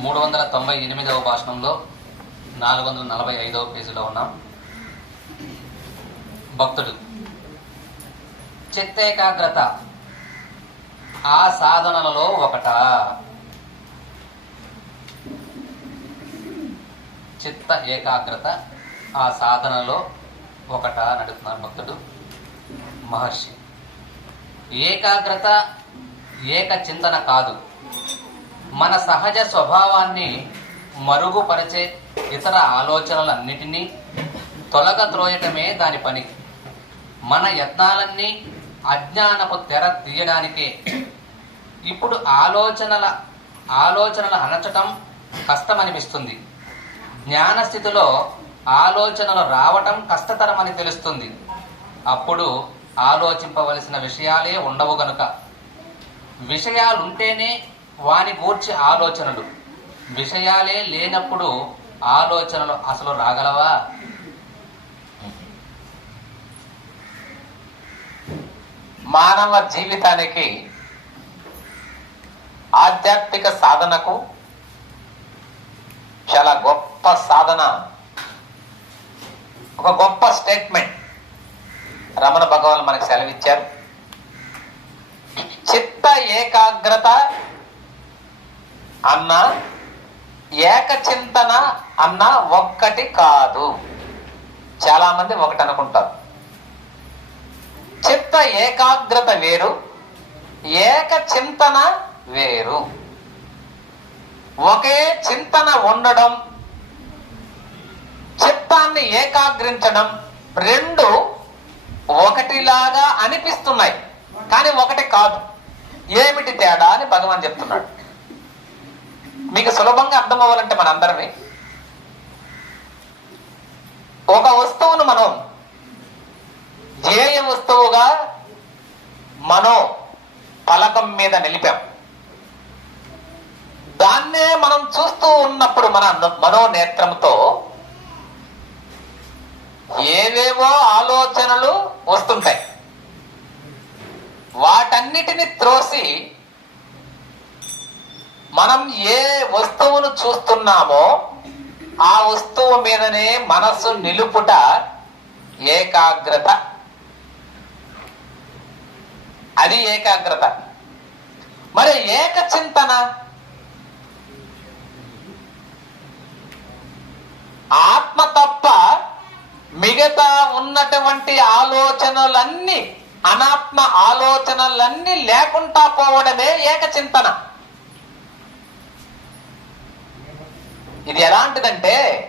మూడు వందల తొంభై ఎనిమిదవ భాషణంలో నాలుగు వందల నలభై ఐదవ పేజీలో ఉన్నాం. భక్తుడు చిత్తేకాగ్రత ఆ సాధనలలో ఒకట? చిత్త ఏకాగ్రత ఆ సాధనలో ఒకట అని అడుగుతున్నారు భక్తుడు మహర్షి. ఏకాగ్రత ఏక చింతన కాదు. మన సహజ స్వభావాన్ని మరుగుపరిచే ఇతర ఆలోచనలన్నిటినీ తొలగద్రోయటమే దాని పని. మన యత్నాలన్నీ అజ్ఞానపు తెర తీయడానికే. ఇప్పుడు ఆలోచనల ఆలోచనలు అణచటం కష్టమనిపిస్తుంది. జ్ఞానస్థితిలో ఆలోచనలు రావటం కష్టతరమని తెలుస్తుంది. అప్పుడు ఆలోచింపవలసిన విషయాలే ఉండవు గనుక. విషయాలుంటేనే వాని గూర్చి ఆలోచనలు. విషయాలే లేనప్పుడు ఆలోచనలు అసలు రాగలవా? మానవ జీవితానికి ఆధ్యాత్మిక సాధనకు చాలా గొప్ప సాధన. ఒక గొప్ప స్టేట్మెంట్. రమణ భగవాన్ మనకు సెలవిచ్చారు. చిత్త ఏకాగ్రత అన్న ఏకచింతన అన్న ఒక్కటి కాదు. చాలా మంది ఒకటి అనుకుంటారు చిత్త ఏకాగ్రత వేరు ఏక చింతన వేరు. ఒకే చింతన ఉండడం చిత్తాన్ని ఏకాగ్రించడం రెండు ఒకటిలాగా అనిపిస్తున్నాయి. కానీ ఒకటి కాదు. ఏమిటి తేడా అని భగవాన్ చెప్తున్నాడు. మీకు సులభంగా అర్థం అవ్వాలంటే మనందరమే ఒక వస్తువును మనం ధ్యేయ వస్తువుగా మనో పలకం మీద నిలిపాం. దాన్నే మనం చూస్తూ ఉన్నప్పుడు మన మనోనేత్రంతో ఏవేవో ఆలోచనలు వస్తుంటాయి. వాటన్నిటిని త్రోసి మనం ఏ వస్తువును చూస్తున్నామో ఆ వస్తువు మీదనే మనస్సు నిలుపుట ఏకాగ్రత. అది ఏకాగ్రత. మరి ఏక చింతన? ఆత్మ తప్ప మిగతా ఉన్నటువంటి ఆలోచనలన్నీ అనాత్మ ఆలోచనలన్నీ లేకుండా పోవడమే ఏక చింతన. ఇది ఎలాంటిదంటే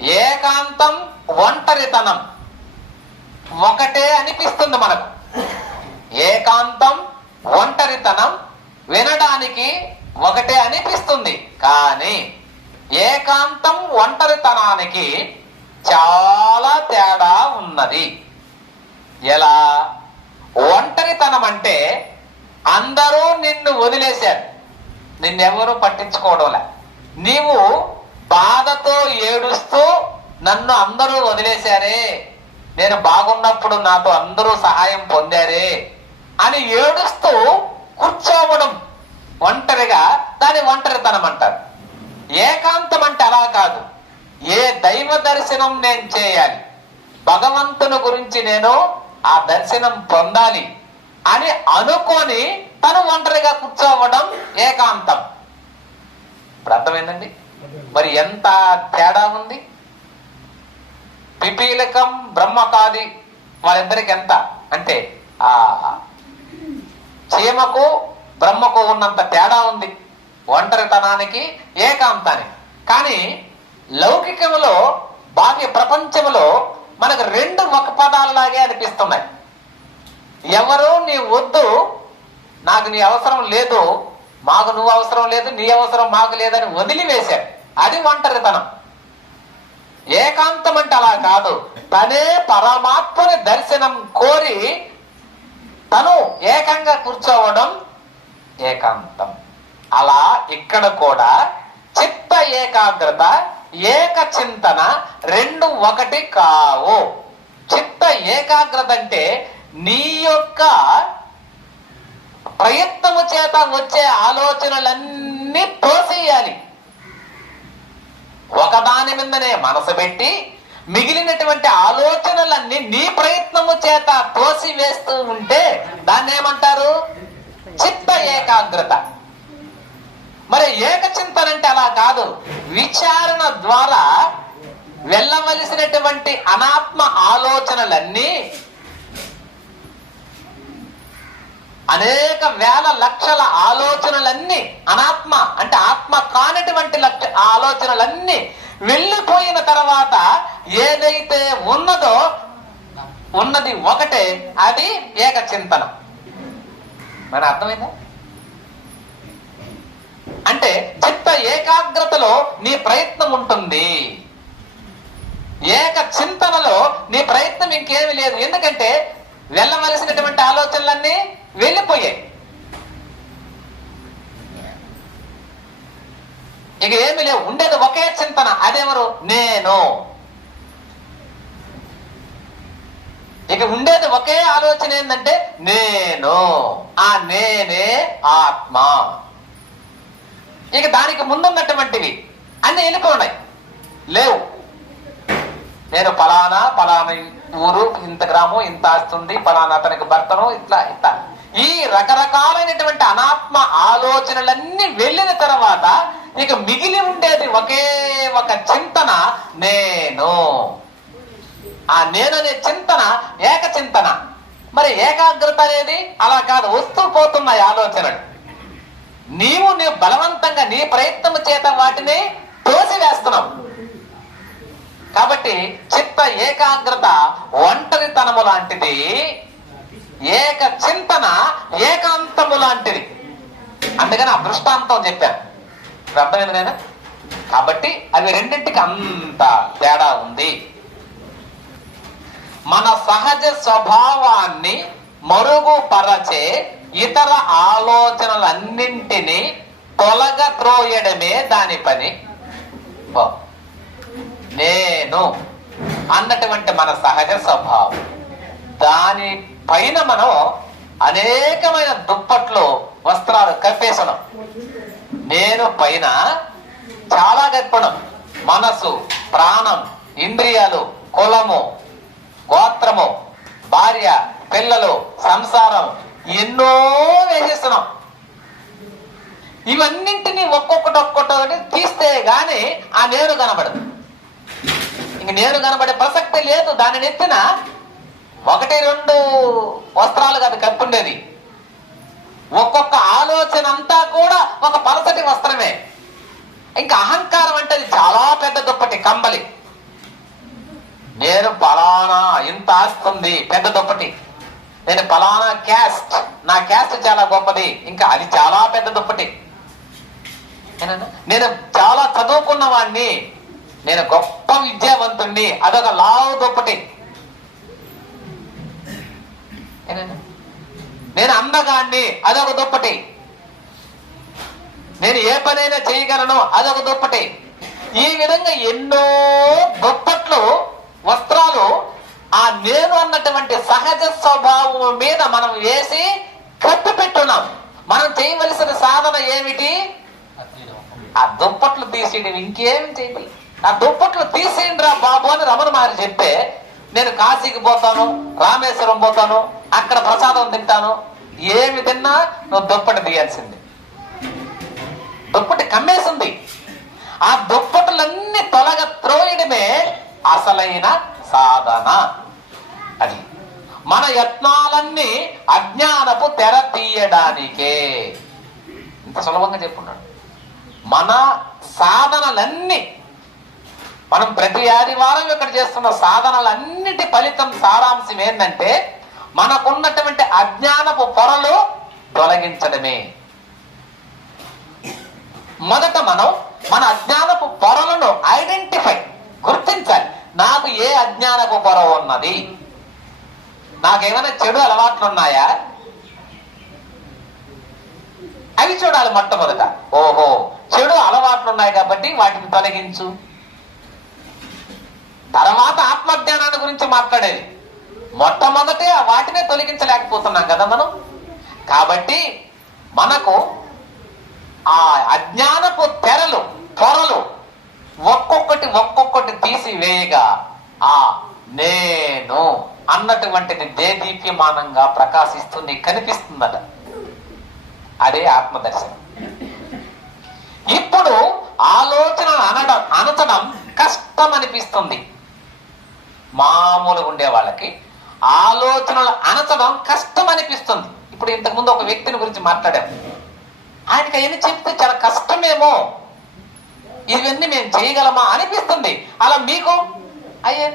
ఏకాంతం ఒంటరితనం. ఒకటే అనిపిస్తుంది మనకు. ఏకాంతం ఒంటరితనం వినడానికి ఒకటే అనిపిస్తుంది. కానీ ఏకాంతం ఒంటరితనానికి చాలా తేడా ఉన్నది. ఎలా? ఒంటరితనం అంటే అందరూ నిన్ను వదిలేశారు. నిన్నెవరూ పట్టించుకోవడంలే. నీవు బాధతో ఏడుస్తూ నన్ను అందరూ వదిలేశారే. నేను బాగున్నప్పుడు నాతో అందరూ సహాయం పొందారే అని ఏడుస్తూ కూర్చోవడం ఒంటరిగా దాని ఒంటరితనం అంటారు. ఏకాంతం అంటే అలా కాదు. ఏ దైవ దర్శనం నేను చేయాలి భగవంతుని గురించి నేను ఆ దర్శనం పొందాలి అని అనుకొని తను ఒంటరిగా కూర్చోవడం ఏకాంతం. అర్థమైందండి? మరి ఎంత తేడా ఉంది? పిపీలకం బ్రహ్మకాది వాళ్ళిద్దరికి ఎంత? అంటే ఆ చీమకు బ్రహ్మకు ఉన్నంత తేడా ఉంది. ఒంటరితనానికి ఏకాంతానికి. కానీ లౌకికములో బాహ్య ప్రపంచములో మనకు రెండు ఒక పదాలలాగే అనిపిస్తున్నాయి. ఎవరు నీ వద్దు నాకు నీ అవసరం లేదు మాకు నువ్వు అవసరం లేదు నీ అవసరం మాకు లేదని వదిలివేశాడు. అది ఒంటరితనం. ఏకాంతం అంటే అలా కాదు. తనే పరమాత్మని దర్శనం కోరి తను ఏకంగా కూర్చోవడం ఏకాంతం. అలా ఇక్కడ కూడా చిత్త ఏకాగ్రత ఏక చింతన రెండు ఒకటి కావు. చిత్త ఏకాగ్రత అంటే నీ యొక్క ప్రయత్నము చేత వచ్చే ఆలోచనలన్నీ తోసేయాలి ఒకదాని మీదనే మనసు పెట్టి మిగిలినటువంటి ఆలోచనలన్నీ నీ ప్రయత్నము చేత తోసి వేస్తూ ఉంటే దాన్ని ఏమంటారు? చిత్త ఏకాగ్రత. మరి ఏకచింతన అంటే అలా కాదు. విచారణ ద్వారా వెళ్ళవలసినటువంటి అనాత్మ ఆలోచనలన్నీ అనేక వేల లక్షల ఆలోచనలన్నీ అనాత్మ అంటే ఆత్మ కానటువంటి లక్ష ఆలోచనలన్నీ వెళ్ళిపోయిన తర్వాత ఏదైతే ఉన్నదో ఉన్నది ఒకటే అది ఏక చింతన. మరి అర్థమైందా? అంటే చిత్త ఏకాగ్రతలో నీ ప్రయత్నం ఉంటుంది. ఏక చింతనలో నీ ప్రయత్నం ఇంకేమి లేదు. ఎందుకంటే వెళ్ళవలసినటువంటి ఆలోచనలన్నీ వెళ్ళిపోయాయి. ఇక ఏమి లేవు. ఉండేది ఒకే చింతన. అదెవరు నేను. ఇక ఉండేది ఒకే ఆలోచన ఏంటంటే నేను. ఆ నేనే ఆత్మ. ఇక దానికి ముందున్నటువంటివి అన్ని వెళ్ళిపోయినాయి లేవు. నేను ఫలానా పలానా ఊరు ఇంత గ్రామం ఇంత ఆస్తుంది ఫలానా అతనికి భర్తను ఇట్లా ఇట్లా. ఈ రకరకాలైనటువంటి అనాత్మ ఆలోచనలన్నీ వెళ్ళిన తర్వాత ఇక మిగిలి ఉండేది ఒకే ఒక చింతన నేను. ఆ నేననే చింతన ఏక చింతన మరి ఏకాగ్రత అనేది అలా కాదు వస్తూ పోతున్నాయి ఆలోచనలు. నీవు నీవు బలవంతంగా నీ ప్రయత్నం చేత వాటిని తోసివేస్తున్నావు. కాబట్టి చిత్త ఏకాగ్రత ఒంటరితనము లాంటిది ఏక చింతన ఏకాంతము లాంటిది. అందుకని ఆ దృష్టాంతం చెప్పాను అర్థమైంది నేను కాబట్టి అవి రెండింటికి అంత తేడా ఉంది. మన సహజ స్వభావాన్ని మరుగుపరచే ఇతర ఆలోచనలన్నింటినీ తొలగ త్రోయడమే దాని పని. ఓ. నేను అన్నటువంటి మన సహజ స్వభావం. దాని పైన మనం అనేకమైన దుప్పట్లు వస్త్రాలు కప్పేసడం నేను పైన చాలా గర్పణం మనసు ప్రాణం ఇంద్రియాలు కులము గోత్రము భార్య పిల్లలు సంసారం ఎన్నో వేసేస్తున్నాం. ఇవన్నింటినీ ఒక్కొక్కటి ఒక్కొక్కటి తీస్తే గాని ఆ నేను కనబడదు. ఇంక నేను కనబడే ప్రసక్తి లేదు దానిని నెత్తిన ఒకటి రెండు వస్త్రాలు కాదు కప్పుండేది ఒక్కొక్క ఆలోచన అంతా కూడా ఒక పలసటి వస్త్రమే. ఇంకా అహంకారం అంటే అది చాలా పెద్ద దుప్పటి కంబలి. నేను పలానా ఇంత ఆస్తుంది పెద్ద దుప్పటి. నేను పలానా క్యాస్ట్. నా క్యాస్ట్ చాలా గొప్పది ఇంకా అది చాలా పెద్ద దుప్పటి. నేను చాలా చదువుకున్న వాడిని నేను గొప్ప విద్యావంతుణ్ణి. అదొక లావు దుప్పటి ఏనన్నా? నేను అందగాన్ని అదొక దుప్పటి నేను ఏ పనైనా చేయగలను. అదొక దుప్పటి ఈ విధంగా ఎన్నో దుప్పట్లు వస్త్రాలు ఆ నేను అన్నటువంటి సహజ స్వభావం మీద మనం వేసి కట్టు పెట్టున్నాం. మనం చేయవలసిన సాధన ఏమిటి? ఆ దుప్పట్లు తీసేయడం. ఇంకేం చేయాలి. ఆ దుప్పట్లు తీసేయండిరా బాబు అని రమణ మహర్షి చెప్తే నేను కాశీకి పోతాను రామేశ్వరం పోతాను అక్కడ ప్రసాదం తింటాను ఏమి తిన్నా నువ్వు దుప్పటి తీయాల్సింది. దుప్పటి కమ్మేసింది. ఆ దుప్పటులన్నీ తొలగ త్రోయడమే అసలైన సాధన. అది మన యత్నాలన్నీ అజ్ఞానపు తెర తీయడానికే. ఇంత సులభంగా చెప్పున్నాడు. మన సాధనలన్నీ మనం ప్రతి ఆదివారం ఇక్కడ చేస్తున్న సాధనలన్నిటి ఫలితం సారాంశం ఏంటంటే మనకున్నటువంటి అజ్ఞానపు పొరలు తొలగించడమే. మొదట మనం మన అజ్ఞానపు పొరలను ఐడెంటిఫై గుర్తించాలి. నాకు ఏ అజ్ఞానపు పొర ఉన్నది? నాకేమైనా చెడు అలవాట్లు ఉన్నాయా అవి చూడాలి మొట్టమొదట. ఓహో చెడు అలవాట్లు ఉన్నాయి కాబట్టి వాటిని తొలగించు. తర్వాత ఆత్మజ్ఞానాన్ని గురించి మాట్లాడేది. మొట్టమొదటే ఆ వాటినే తొలగించలేకపోతున్నాం కదా మనం. కాబట్టి మనకు ఆ అజ్ఞానపు తెరలు పొరలు ఒక్కొక్కటి ఒక్కొక్కటి తీసివేయగా ఆ నేను అన్నటువంటిది దేదీప్యమానంగా ప్రకాశిస్తూ నీకు కనిపిస్తుందట. అదే ఆత్మదర్శనం. ఇప్పుడు ఆలోచన అనడం అనచడం కష్టం అనిపిస్తుంది మామూలుగా ఉండే వాళ్ళకి ఆలోచనలు అనచడం కష్టం అనిపిస్తుంది. ఇప్పుడు ఇంతకుముందు ఒక వ్యక్తిని గురించి మాట్లాడాం. ఆయనకి అవన్నీ చెప్తే చాలా కష్టమేమో. ఇవన్నీ మేము చేయగలమా అనిపిస్తుంది. అలా మీకు? అయ్యే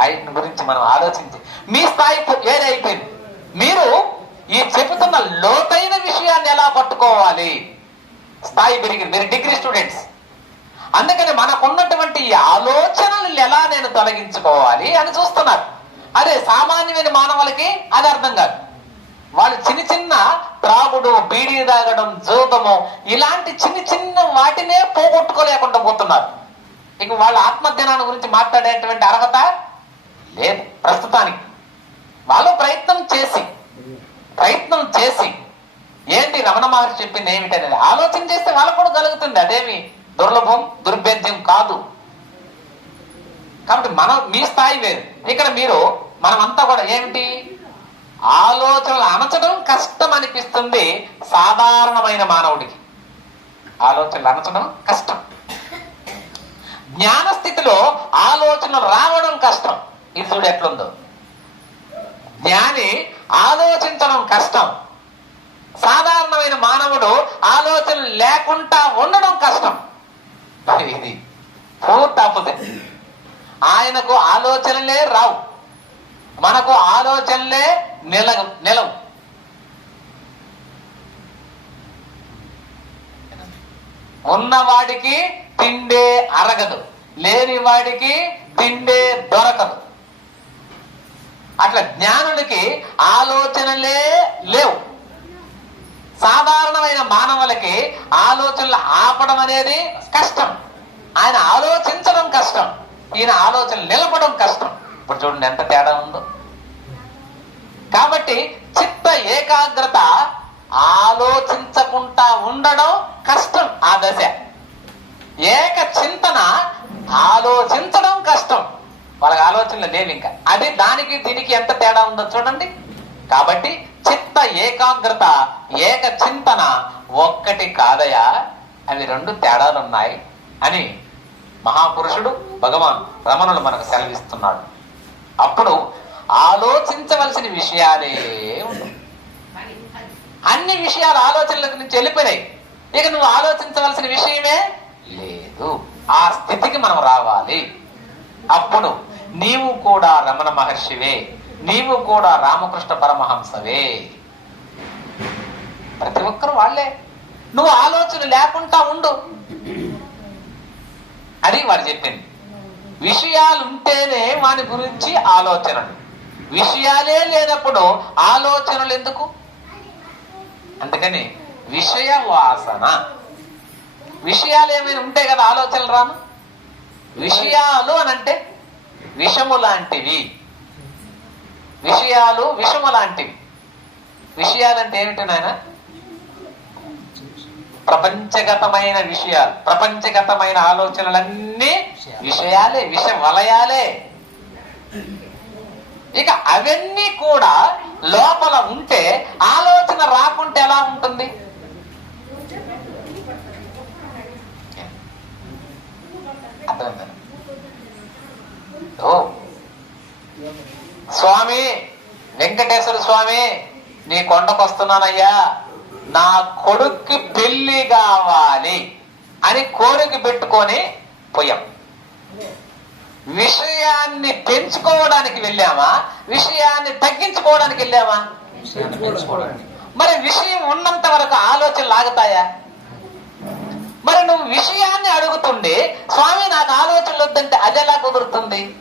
ఆయన గురించి మనం ఆలోచించి మీ స్థాయి వేరే అయిపోయింది. మీరు ఈ చెబుతున్న లోతైన విషయాన్ని ఎలా పట్టుకోవాలి? స్థాయి పెరిగింది. మీరు డిగ్రీ స్టూడెంట్స్. అందుకని మనకున్నటువంటి ఆలోచనలు ఎలా నేను తొలగించుకోవాలి అని చూస్తున్నారు. అదే సామాన్యమైన మానవులకి అది అర్థం కాదు. వాళ్ళు చిన్న చిన్న త్రాగుడు బీడీ తాగడం జూతము ఇలాంటి చిన్న చిన్న వాటినే పోగొట్టుకోలేకుండా పోతున్నారు. ఇక వాళ్ళ ఆత్మజ్ఞానాన్ని గురించి మాట్లాడేటువంటి అర్హత లేదు ప్రస్తుతానికి. వాళ్ళు ప్రయత్నం చేసి ప్రయత్నం చేసి ఏంటి రమణ మహర్షి చెప్పింది ఏమిటనేది ఆలోచన చేస్తే వాళ్ళకు కూడా కలుగుతుంది. అదేమి దుర్లభం దుర్భేద్యం కాదు. కాబట్టి మనం మీ స్థాయి వేరు. ఇక్కడ మీరు మనమంతా కూడా ఏమిటి? ఆలోచనలు అనచడం కష్టం అనిపిస్తుంది సాధారణమైన మానవుడికి. ఆలోచనలు అనచడం కష్టం. జ్ఞాన స్థితిలో ఆలోచనలు రావడం కష్టం. ఇది చూడు ఎట్లుందో. జ్ఞాని ఆలోచించడం కష్టం. సాధారణమైన మానవుడు ఆలోచన లేకుండా ఉండడం కష్టం. ఇది పూర్తి ఆపోజిట్ ఆయనకు ఆలోచనలే రావు. మనకు ఆలోచనలే నిల నిలవు. ఉన్నవాడికి తిండే అరగదు లేని వాడికి తిండే దొరకదు. అట్లా జ్ఞానులకి ఆలోచనలే లేవు. సాధారణమైన మానవులకి ఆలోచనలు ఆపడం అనేది కష్టం. ఆయన ఆలోచించడం కష్టం. ఈయన ఆలోచన నిలపడం కష్టం. ఇప్పుడు చూడండి ఎంత తేడా ఉందో. కాబట్టి చిత్త ఏకాగ్రత ఆలోచించకుండా ఉండడం కష్టం ఆ దశ. ఏక చింతన ఆలోచించడం కష్టం. వాళ్ళకి ఆలోచనలు లేవు ఇంకా. అది దానికి దీనికి ఎంత తేడా ఉందో చూడండి. కాబట్టి చిత్త ఏకాగ్రత ఏక చింతన ఒక్కటి కాదయా? అవి రెండు తేడాలున్నాయి అని మహాపురుషుడు భగవాన్ రమణుడు మనకు సెలవిస్తున్నాడు. అప్పుడు ఆలోచించవలసిన విషయాలే అన్ని విషయాలు ఆలోచనలకు నుంచి వెళ్ళిపోయినాయి. ఇక నువ్వు ఆలోచించవలసిన విషయమే లేదు. ఆ స్థితికి మనం రావాలి. అప్పుడు నీవు కూడా రమణ మహర్షివే. నీవు కూడా రామకృష్ణ పరమహంసవే. ప్రతి ఒక్కరు వాళ్ళే. నువ్వు ఆలోచన లేకుండా ఉండు. అని వారు చెప్పింది. విషయాలు ఉంటేనే వాని గురించి ఆలోచనలు. విషయాలే లేనప్పుడు ఆలోచనలు ఎందుకు? అందుకని విషయ వాసన విషయాలు ఏమైనా ఉంటే కదా ఆలోచనలు రాను విషయాలు అనంటే విషము లాంటివి. విషయాలు విషము లాంటివి. విషయాలంటే ఏమిటి నాయన? ప్రపంచగతమైన విషయాలు. ప్రపంచగతమైన ఆలోచనలన్నీ విషయాలే విష వలయాలే. ఇక అవన్నీ కూడా లోపల ఉంటే ఆలోచన రాకుంటే ఎలా ఉంటుంది అర్థమైందా ఓ స్వామి వెంకటేశ్వర స్వామి నీ కొండకు వస్తున్నానయ్యా నా కొడుక్కి పెళ్ళి కావాలి అని కోరిక పెట్టుకొని పోయాం. విషయాన్ని పెంచుకోవడానికి వెళ్ళామా? విషయాన్ని తగ్గించుకోవడానికి వెళ్ళామా? మరి విషయం ఉన్నంత వరకు ఆలోచన లాగుతాయా? మరి నువ్వు విషయాన్ని అడుగుతుండే స్వామి నాకు ఆలోచనలు వద్దంటే అది ఎలా కుదురుతుంది?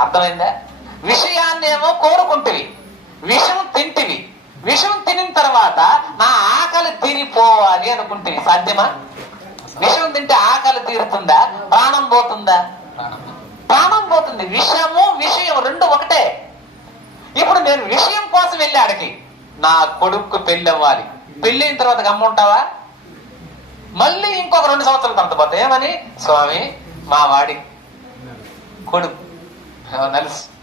అర్థమైందా? విషయాన్ని ఏమో కోరుకుంటివి విషం తింటివి విషం తినిన తర్వాత నా ఆకలి తీరిపోవాలి అనుకుంటివి సాధ్యమా? విషం తింటే ఆకలి తీరుతుందా? ప్రాణం పోతుందా? ప్రాణం పోతుంది. విషము విషయం రెండు ఒకటే. ఇప్పుడు నేను విషయం కోసం వెళ్ళి ఆడికి నా కొడుకు పెళ్ళి అవ్వాలి పెళ్ళిన తర్వాత గమ్ముంటావా? మళ్ళీ ఇంకొక రెండు సంవత్సరాల తర్వాత ఏమని? స్వామి మా వాడి కొడుకు. నలుసు.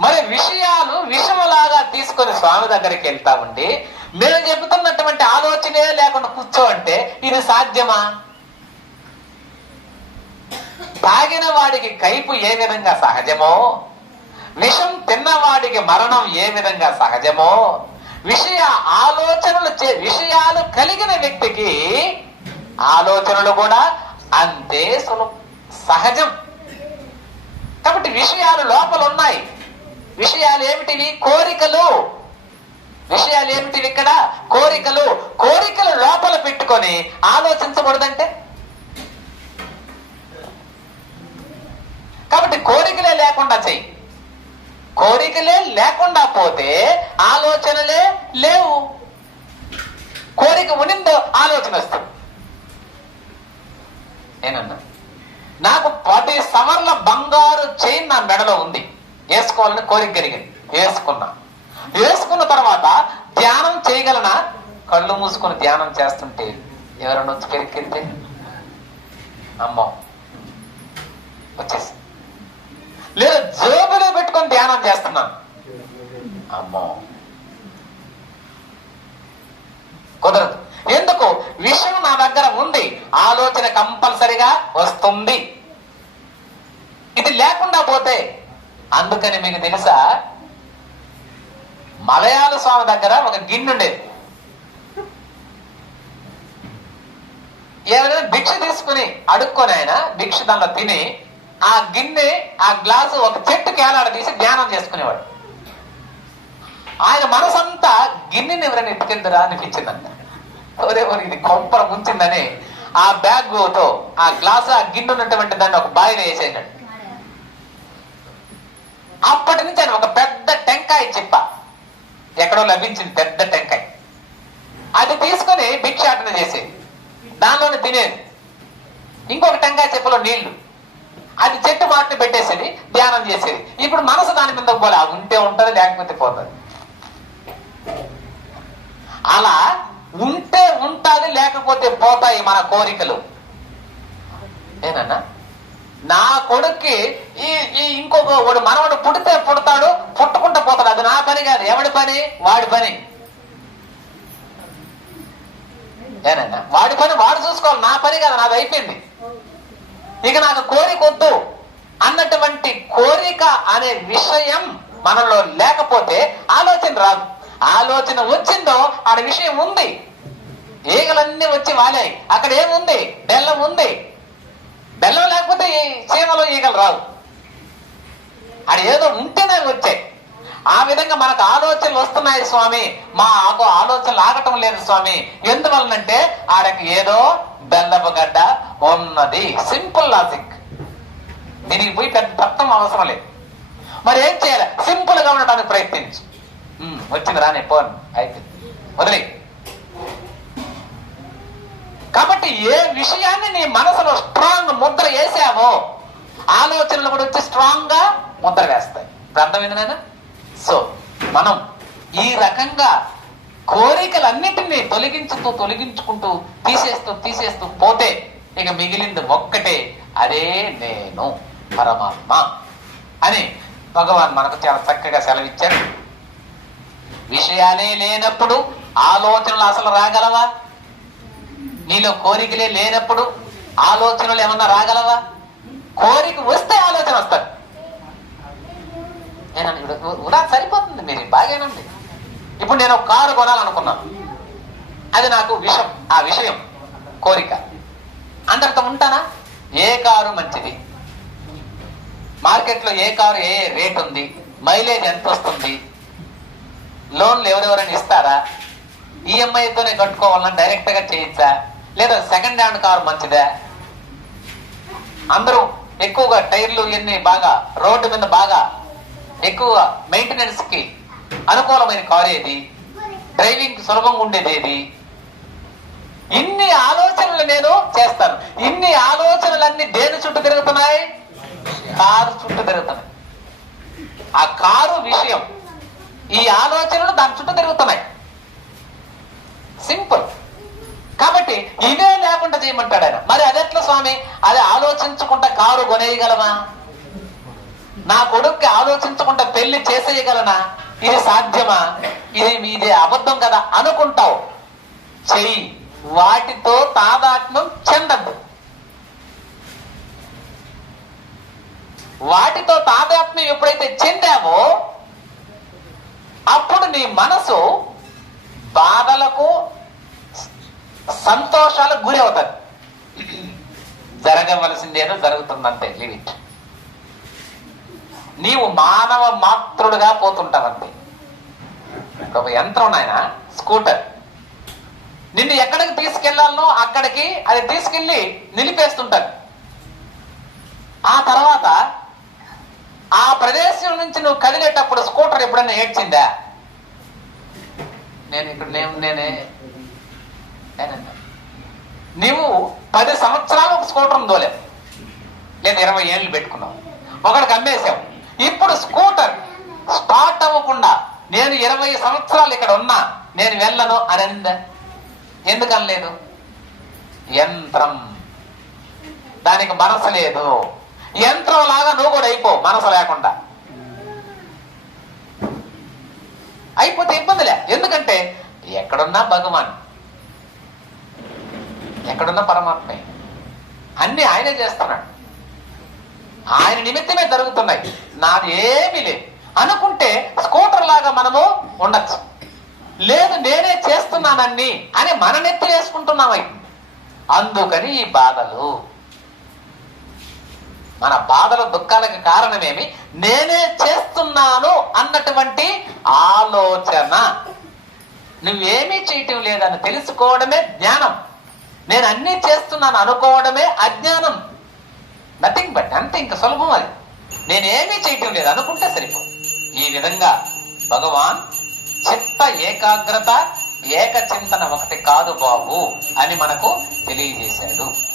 మరి విషయాలు విషములాగా తీసుకొని స్వామి దగ్గరికి వెళ్తా ఉండి మేము చెబుతున్నటువంటి ఆలోచనే లేకుండా కూర్చో అంటే ఇది సాధ్యమా? తాగిన వాడికి కైపు ఏ విధంగా సహజమో? విషం తిన్నవాడికి మరణం ఏ విధంగా సహజమో? విషయ ఆలోచనలు చే- విషయాలు కలిగిన వ్యక్తికి ఆలోచనలు కూడా అంతే సులభం సహజం. కాబట్టి విషయాలు లోపల ఉన్నాయి విషయాలు ఏమిటివి కోరికలు? విషయాలు ఏమిటివి ఇక్కడ కోరికలు? కోరికలు లోపల పెట్టుకొని ఆలోచించకూడదంటే? కాబట్టి కోరికలే లేకుండా చెయ్యి. కోరికలే లేకుండా పోతే ఆలోచనలే లేవు. కోరిక ఉనిందో ఆలోచన వస్తుంది. నేనన్నా నాకు పది సవర్ల బంగారు చైన్ నా మెడలో ఉంది. వేసుకోవాలని కోరిక కలిగింది. వేసుకున్నా. వేసుకున్న తర్వాత ధ్యానం చేయగలనా? కళ్ళు మూసుకొని ధ్యానం చేస్తుంటే ఎవరైనా వచ్చి పెరికెళ్తే? అమ్మో. వచ్చేసి లేదా జేబులో పెట్టుకొని ధ్యానం చేస్తున్నాను అమ్మో. కుదరదు. ఎందుకు? విషయం నా దగ్గర ఉంది. ఆలోచన కంపల్సరిగా వస్తుంది. ఇది లేకుండా పోతే అందుకని మీకు తెలుసా? మలయాళ స్వామి దగ్గర ఒక గిన్నె ఉండేది. ఏమైనా భిక్ష తీసుకుని అడుక్కొని ఆయన భిక్ష దానిలో తిని ఆ గిన్నె ఆ గ్లాసు ఒక చెట్టు కేలాడ తీసి ధ్యానం చేసుకునేవాడు. ఆయన మనసంతా గిన్నెని ఎవరైనా ఎత్తుకెళ్తారా అనిపించిందంట. ఒరే ఇది కొంపర ముంచిందని ఆ బ్యాగ్తో ఆ గ్లాస్ ఆ గిన్నె ఉన్నటువంటి దాన్ని ఒక బాయిలో వేసేయండి. అప్పటి నుంచి ఆయన ఒక పెద్ద టెంకాయ చిప్ప. ఎక్కడో లభించింది పెద్ద టెంకాయ. అది తీసుకొని భిక్షాటన చేసేది. దానిలోనే తినేది. ఇంకొక టెంకాయ చెప్పులో నీళ్ళు. అది చెట్టు మాటను పెట్టేసేది ధ్యానం చేసేది. ఇప్పుడు మనసు దాని మీద పోలే. ఉంటే ఉంటుంది లేకపోతే పోతుంది. అలా ఉంటే ఉంటాది లేకపోతే పోతాయి మన కోరికలు. ఏనన్నా? నా కొడుక్కి ఈ ఈ ఇంకొక వాడు మనవడు పుడితే పుడతాడు పుట్టుకుంటూ పోతాడు. అది నా పని కాదు. ఎవడి పని? వాడి పని. ఏనన్నా వాడి పని వాడు చూసుకోవాలి. నా పని కాదు నాది అయిపోయింది. ఇక నాకు కోరిక వద్దు. అన్నటువంటి కోరిక అనే విషయం మనలో లేకపోతే ఆలోచన రాదు. ఆలోచన వచ్చిందో ఆడ విషయం ఉంది. ఈగలన్నీ వచ్చి వాలాయి. అక్కడ ఏముంది? బెల్లం ఉంది. బెల్లం లేకపోతే ఈ చీమలో ఈగలు రావు. ఆడ ఏదో ఉంటేనే వచ్చాయి. ఆ విధంగా మనకు ఆలోచనలు వస్తున్నాయి స్వామి. మా ఆకు ఆలోచనలు ఆగటం లేదు స్వామి. ఎందువలనంటే ఆడకి ఏదో బెల్లపు గడ్డ ఉన్నది. సింపుల్ లాజిక్ దీనికి పోయి పెద్ద తత్వం అవసరం లేదు. మరి ఏం చేయాలి? సింపుల్గా ఉండడానికి ప్రయత్నించు. వచ్చింది రాని పోన్. అయితే వదిలే కాబట్టి ఏ విషయాన్ని నీ మనసులో స్ట్రాంగ్ ముద్ర వేసావో ఆలోచనలు కూడా వచ్చి స్ట్రాంగ్గా ముద్ర వేస్తాయి. ఇప్పుడు అర్థమైంది సో మనం ఈ రకంగా కోరికలన్నిటినీ తొలగించుతూ తొలగించుకుంటూ తీసేస్తూ తీసేస్తూ పోతే ఇక మిగిలింది ఒక్కటే అదే నేను పరమాత్మ అని భగవాన్ మనకు చాలా చక్కగా సెలవిచ్చాడు. విషయాలే లేనప్పుడు ఆలోచనలు అసలు రాగలవా? నీలో కోరికలే లేనప్పుడు ఆలోచనలు ఏమన్నా రాగలవా? కోరిక వస్తే ఆలోచన వస్తాడు. నేను ఉదా సరిపోతుంది మీరు బాగానండి. ఇప్పుడు నేను ఒక కారు కొనాలనుకున్నాను అది నాకు విషం ఆ విషయం కోరిక. అందరితో ఉంటానా? ఏ కారు మంచిది? మార్కెట్లో ఏ కారు ఏ రేట్ ఉంది? మైలేజ్ ఎంత వస్తుంది? లోన్లు ఎవరెవరైనా ఇస్తారా? ఈఎంఐతోనే కట్టుకోవాలన్నా డైరెక్ట్గా చేయొచ్చా? లేదా సెకండ్ హ్యాండ్ కారు మంచిదా. అందరూ ఎక్కువగా టైర్లు ఇవన్నీ బాగా రోడ్డు మీద బాగా ఎక్కువ మెయింటెనెన్స్కి అనుకూలమైన కారు ఏది? డ్రైవింగ్ సులభంగా ఉండేది ఏది? ఇన్ని ఆలోచనలు నేను చేస్తాను. ఇన్ని ఆలోచనలన్నీ దేని చుట్టూ తిరుగుతున్నాయి? కారు చుట్టూ తిరుగుతున్నాయి. ఆ కారు విషయం ఈ ఆలోచనలు దాని చుట్టూ తిరుగుతున్నాయి. సింపుల్ కాబట్టి ఇవే ఇదే లేకుండా చేయమంటాడు ఆయన. మరి అదెట్లా స్వామి? అది ఆలోచించకుండా కారు కొనేయగలనా? నా కొడుక్కి ఆలోచించకుండా పెళ్ళి చేసేయగలనా? ఇది సాధ్యమా? ఇది మీది అబద్ధం కదా అనుకుంటావు. చెయ్యి. వాటితో తాదాత్మ్యం చెందద్దు. వాటితో తాదాత్మ్యం ఎప్పుడైతే చెందామో అప్పుడు నీ మనసు బాధలకు సంతోషాలకు గురి అవుతారు. జరగవలసిందేనో జరుగుతుందంతే లిమిట్ నీవు మానవ మాత్రుడుగా పోతుంటావంతే. ఒక యంత్రం నాయన స్కూటర్. నిన్ను ఎక్కడికి తీసుకెళ్ళాలనో అక్కడికి అది తీసుకెళ్ళి నిలిపేస్తుంటది ఆ తర్వాత ఆ ప్రదేశం నుంచి నువ్వు కదిలేటప్పుడు స్కూటర్ ఎప్పుడైనా ఏడ్చిందా? నేను ఇక్కడ నేను నేనే నువ్వు నీవు పది సంవత్సరాలు ఒక స్కూటర్ దోలేవు లేదా ఇరవై ఏళ్ళు పెట్టుకున్నావు. ఒకడికి అమ్మేశావు. ఇప్పుడు స్కూటర్ స్టార్ట్ అవ్వకుండా నేను ఇరవై సంవత్సరాలు ఇక్కడ ఉన్నా నేను వెళ్ళను అని అందా ఎందుకు అనలేదు? యంత్రం. దానికి మనసు లేదు. యంత్రం లాగా నువ్వు కూడా అయిపో మనసు లేకుండా. అయిపోతే ఇబ్బందిలే ఎందుకంటే ఎక్కడున్నా భగవాన్. ఎక్కడున్న పరమాత్మే. అన్నీ ఆయనే చేస్తున్నాడు. ఆయన నిమిత్తమే జరుగుతున్నాయి. నాది ఏమీ లేదు అనుకుంటే స్కూటర్ లాగా మనము ఉండొచ్చు. లేదు నేనే చేస్తున్నానన్ని అని మన నెత్తి వేసుకుంటున్నాం అయి అందుకని ఈ బాధలు. మన బాధల దుఃఖాలకి కారణమేమి? నేనే చేస్తున్నాను అన్నటువంటి ఆలోచన. నువ్వేమీ చేయటం లేదని తెలుసుకోవడమే జ్ఞానం. నేను అన్ని చేస్తున్నాను అనుకోవడమే అజ్ఞానం. నథింగ్ బట్ అంతే ఇంకా సులభం అది. నేనేమీ చేయటం లేదు అనుకుంటే సరిపో ఈ విధంగా భగవాన్ చిత్త ఏకాగ్రత ఏక చింతన ఒకటి కాదు బాబు అని మనకు తెలియజేశాడు.